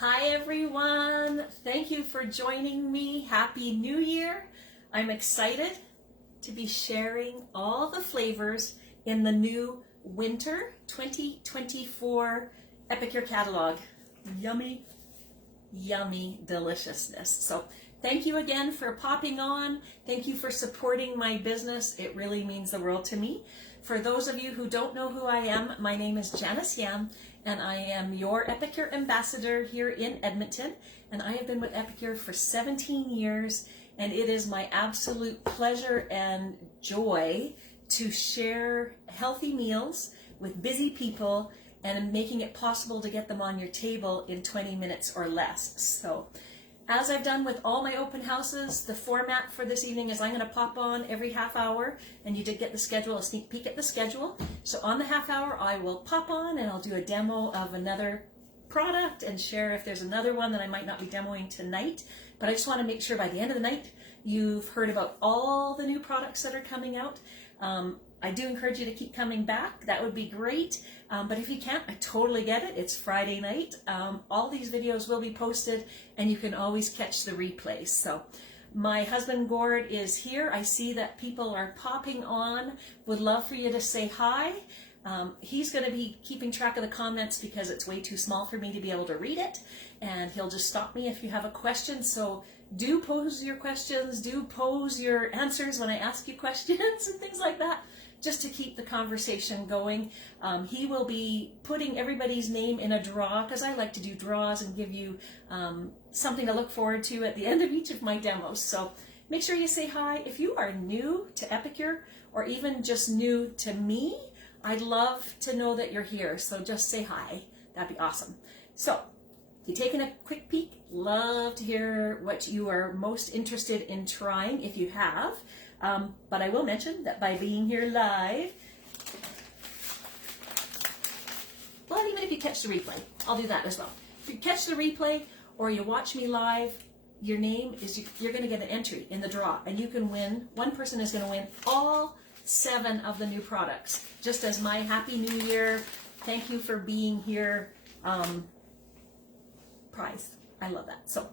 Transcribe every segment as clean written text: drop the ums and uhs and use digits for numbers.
Hi everyone, thank you for joining me. Happy New Year. I'm excited to be sharing all the flavors in the new winter 2024 Epicure catalog. Yummy, yummy deliciousness. So thank you again for popping on. Thank you for supporting my business. It really means the world to me. For those of you who don't know who I am, my name is Janice Yam, and I am your Epicure Ambassador here in Edmonton. And I have been with Epicure for 17 years, and it is my absolute pleasure and joy to share healthy meals with busy people and making it possible to get them on your table in 20 minutes or less. So, as I've done with all my open houses, the format for this evening is I'm going to pop on every half hour, and you did get the schedule, a sneak peek at the schedule. So on the half hour, I will pop on and I'll do a demo of another product and share if there's another one that I might not be demoing tonight. But I just want to make sure by the end of the night, you've heard about all the new products that are coming out. I do encourage you to keep coming back. That would be great. But if you can't, I totally get it. It's Friday night. All these videos will be posted, and you can always catch the replays. So my husband Gord is here. I see that people are popping on. Would love for you to say hi. He's going to be keeping track of the comments because it's way too small for me to be able to read it. And he'll just stop me if you have a question. So do pose your questions. Do pose your answers when I ask you questions and things like that, just to keep the conversation going. He will be putting everybody's name in a draw, because I like to do draws and give you something to look forward to at the end of each of my demos. So make sure you say hi. If you are new to Epicure, or even just new to me, I'd love to know that you're here. So just say hi. That'd be awesome. So if you're taking a quick peek, love to hear what you are most interested in trying if you have. But I will mention that by being here live, well, even if you catch the replay, I'll do that as well. If you catch the replay or you watch me live, your name is, you're going to get an entry in the draw, and you can win. One person is going to win all 7 of the new products, just as my Happy New Year, thank you for being here prize. I love that. So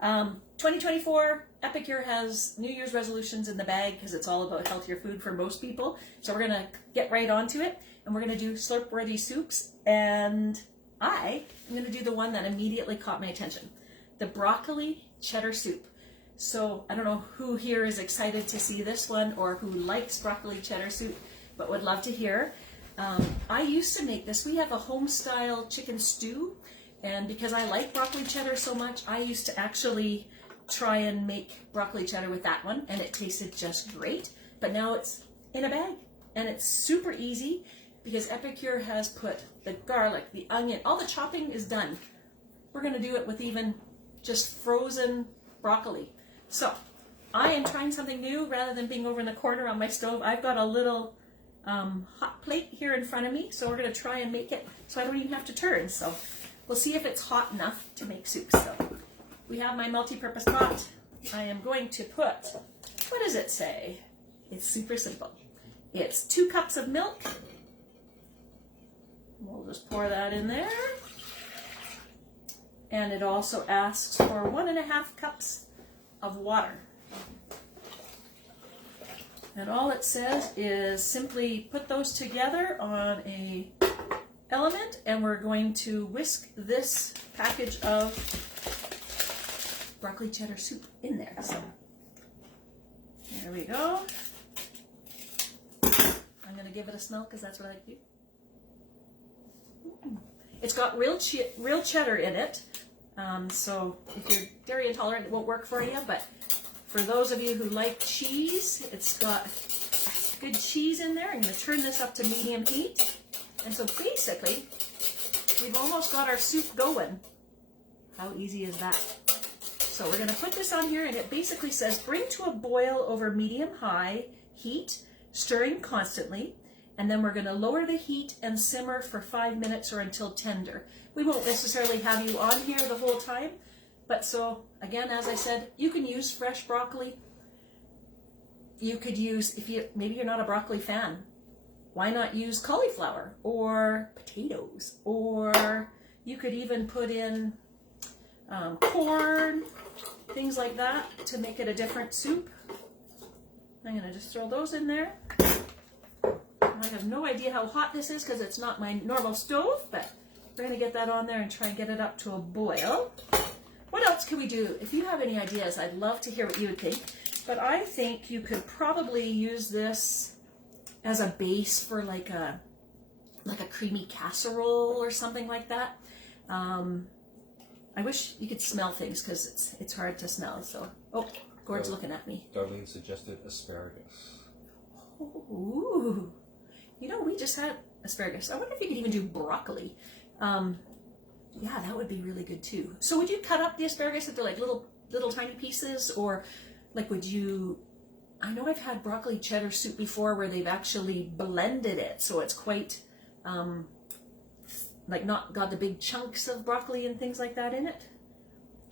2024, Epicure has New Year's resolutions in the bag because it's all about healthier food for most people. So we're going to get right onto it, and we're going to do Slurp-worthy soups, and I am going to do the one that immediately caught my attention, the Broccoli Cheddar Soup. So I don't know who here is excited to see this one or who likes Broccoli Cheddar Soup, but would love to hear. I used to make this. We have a home-style chicken stew, and because I like broccoli cheddar so much, I used to actually try and make broccoli cheddar with that one, and it tasted just great. But now it's in a bag, and it's super easy because Epicure has put the garlic, the onion, all the chopping is done. We're going to do it with even just frozen broccoli. So I am trying something new. Rather than being over in the corner on my stove, I've got a little hot plate here in front of me, so we're going to try and make it so I don't even have to turn. So we'll see if it's hot enough to make soup. So we have my multi-purpose pot. I am going to put, what does it say? It's super simple. It's 2 cups of milk. We'll just pour that in there. And it also asks for 1.5 cups of water. And all it says is simply put those together on a element, and we're going to whisk this package of broccoli cheddar soup in there. So there we go. I'm going to give it a smell because that's what I like to do. It's got real cheddar in it. So if you're dairy intolerant, it won't work for you. But for those of you who like cheese, it's got good cheese in there. I'm going to turn this up to medium heat. And so basically, we've almost got our soup going. How easy is that? So we're going to put this on here, and it basically says bring to a boil over medium-high heat, stirring constantly, and then we're going to lower the heat and simmer for 5 minutes or until tender. We won't necessarily have you on here the whole time, but so again, as I said, you can use fresh broccoli. You could use, maybe you're not a broccoli fan, why not use cauliflower or potatoes? Or you could even put in corn, things like that to make it a different soup. I'm going to just throw those in there. I have no idea how hot this is because it's not my normal stove, but we're going to get that on there and try and get it up to a boil. What else can we do? If you have any ideas, I'd love to hear what you would think. But I think you could probably use this as a base for like a creamy casserole or something like that. I wish you could smell things because it's hard to smell. So, oh, Gord's looking at me. Darlene suggested asparagus. Oh, ooh. You know, we just had asparagus. I wonder if you could even do broccoli. Yeah, that would be really good too. So would you cut up the asparagus into like little tiny pieces, or like would you, I know I've had broccoli cheddar soup before where they've actually blended it so it's quite like not got the big chunks of broccoli and things like that in it.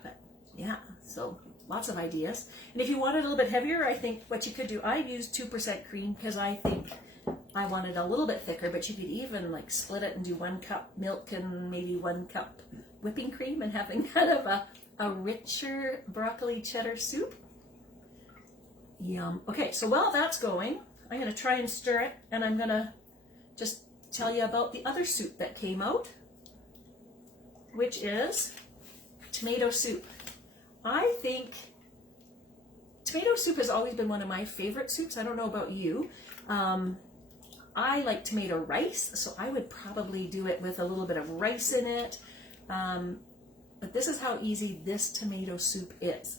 But yeah, so lots of ideas. And if you want it a little bit heavier, I think what you could do, I used 2% cream because I think I want it a little bit thicker, but you could even like split it and do 1 cup milk and maybe 1 cup whipping cream and having kind of a richer broccoli cheddar soup. Yum. Okay, so while that's going, I'm going to try and stir it, and I'm going to just tell you about the other soup that came out, which is tomato soup. I think tomato soup has always been one of my favorite soups. I don't know about you. I like tomato rice, so I would probably do it with a little bit of rice in it. But this is how easy this tomato soup is.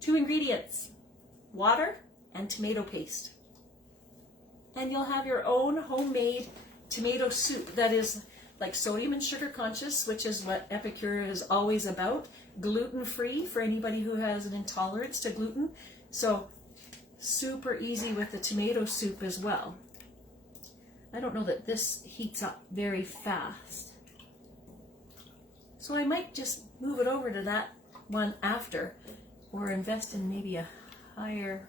2 ingredients, water and tomato paste. And you'll have your own homemade tomato soup that is like sodium and sugar conscious, which is what Epicure is always about. Gluten-free for anybody who has an intolerance to gluten. So super easy with the tomato soup as well. I don't know that this heats up very fast. So I might just move it over to that one after, or invest in maybe a higher.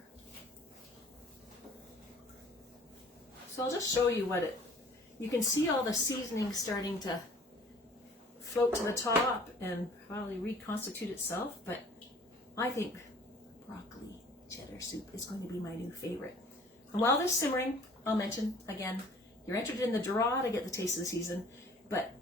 So I'll just show you what you can see all the seasoning starting to float to the top and probably reconstitute itself, but I think broccoli cheddar soup is going to be my new favorite. And while this is simmering, I'll mention again, you're entered in the draw to get the taste of the season, but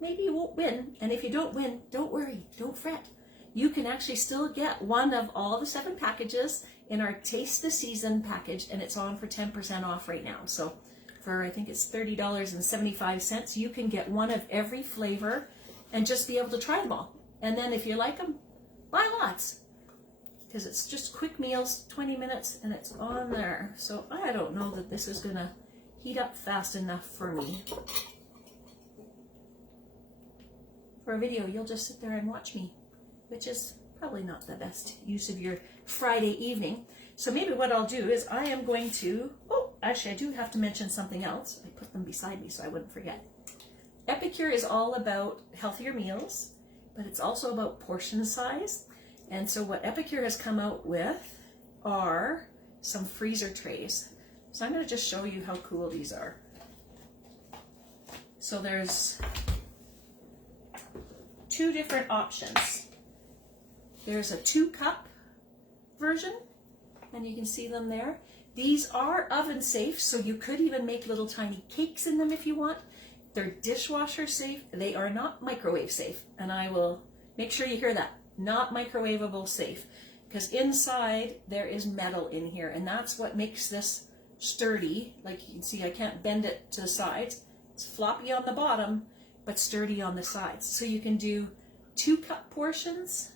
maybe you won't win. And if you don't win, don't worry, don't fret. You can actually still get one of all the 7 packages in our Taste the Season package, and it's on for 10% off right now. So for, I think it's $30.75, you can get one of every flavor and just be able to try them all. And then if you like them, buy lots. Because it's just quick meals, 20 minutes, and it's on there. So I don't know that this is going to heat up fast enough for me. For a video, you'll just sit there and watch me, which is probably not the best use of your Friday evening. So maybe what I'll do is I am going to, oh, actually I do have to mention something else. I put them beside me so I wouldn't forget. Epicure is all about healthier meals, but it's also about portion size. And so what Epicure has come out with are some freezer trays. So I'm going to just show you how cool these are. So there's 2 different options. There's a 2-cup version, and you can see them there. These are oven safe, so you could even make little tiny cakes in them if you want. They're dishwasher safe. They are not microwave safe, and I will make sure you hear that. Not microwavable safe, because inside there is metal in here, and that's what makes this sturdy. Like you can see, I can't bend it to the sides. It's floppy on the bottom, but sturdy on the sides. So you can do 2-cup portions,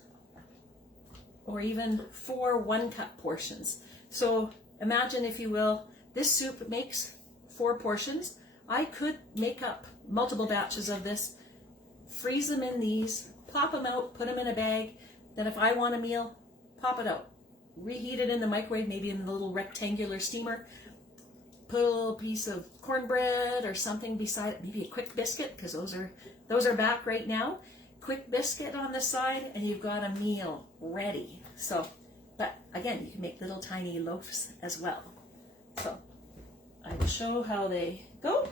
or even 4 1-cup portions. So imagine, if you will, this soup makes 4 portions. I could make up multiple batches of this, freeze them in these, pop them out, put them in a bag. Then if I want a meal, pop it out. Reheat it in the microwave, maybe in the little rectangular steamer. Put a little piece of cornbread or something beside it, maybe a quick biscuit, because those are back right now. Quick biscuit on the side, and you've got a meal ready. So, but again, you can make little tiny loaves as well. So I will show how they go.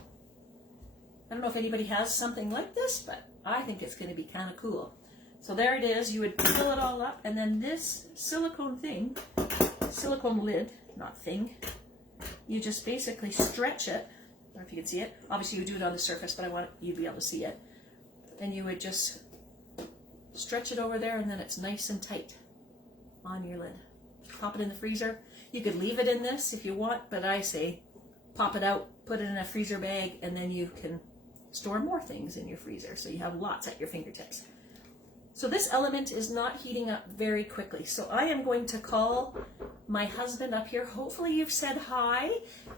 I don't know if anybody has something like this, but I think it's going to be kind of cool. So there it is. You would fill it all up, and then this silicone lid, not thing, you just basically stretch it. I don't know if you can see it. Obviously you would do it on the surface, but I want you to be able to see it. And you would just stretch it over there, and then it's nice and tight on your lid. Pop it in the freezer. You could leave it in this if you want, but I say pop it out, put it in a freezer bag, and then you can store more things in your freezer, so you have lots at your fingertips. So this element is not heating up very quickly. So I am going to call my husband up here. Hopefully you've said hi.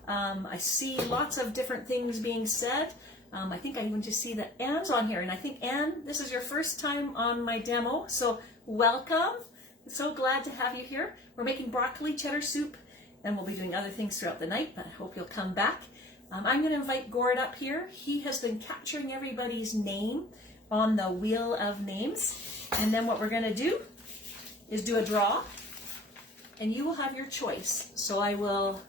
I see lots of different things being said. I think I even just see that Anne's on here. And I think, Anne, this is your first time on my demo. So welcome. So glad to have you here. We're making broccoli cheddar soup, and we'll be doing other things throughout the night, but I hope you'll come back. I'm going to invite Gord up here. He has been capturing everybody's name on the wheel of names. And then what we're going to do is do a draw, and you will have your choice. So I will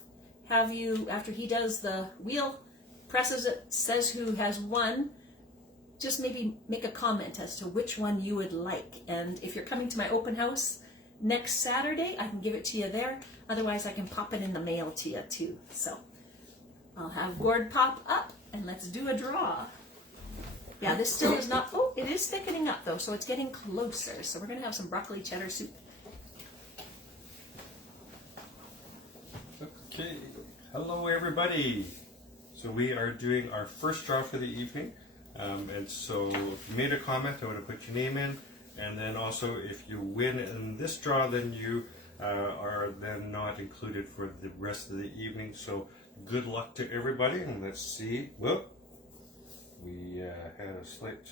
have you, after he does the wheel, presses it, says who has won, just maybe make a comment as to which one you would like. And if you're coming to my open house next Saturday, I can give it to you there. Otherwise, I can pop it in the mail to you too. So I'll have Gord pop up, and let's do a draw. Yeah, this still is not, oh, it is thickening up though, so it's getting closer. So we're going to have some broccoli cheddar soup. Okay, hello everybody. So we are doing our first draw for the evening. And so if you made a comment, I want to put your name in. And then also if you win in this draw, then you are then not included for the rest of the evening. So good luck to everybody, and let's see. Whoop. We had a slight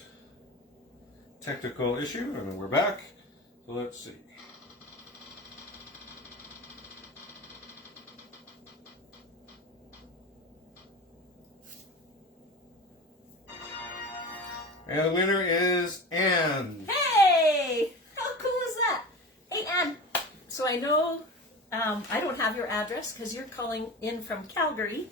technical issue, and then we're back. So let's see. And the winner is Anne. Hey! How cool is that? Hey, Anne. So I know I don't have your address because you're calling in from Calgary.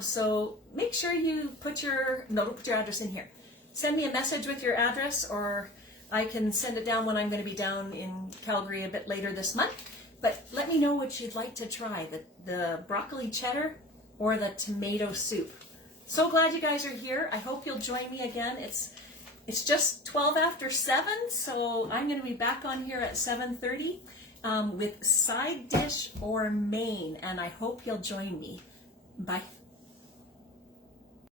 So make sure you put don't put your address in here. Send me a message with your address, or I can send it down when I'm going to be down in Calgary a bit later this month. But let me know what you'd like to try, the broccoli cheddar or the tomato soup. So glad you guys are here. I hope you'll join me again. It's just 12 after 7, so I'm going to be back on here at 7:30 with side dish or main, and I hope you'll join me. Bye.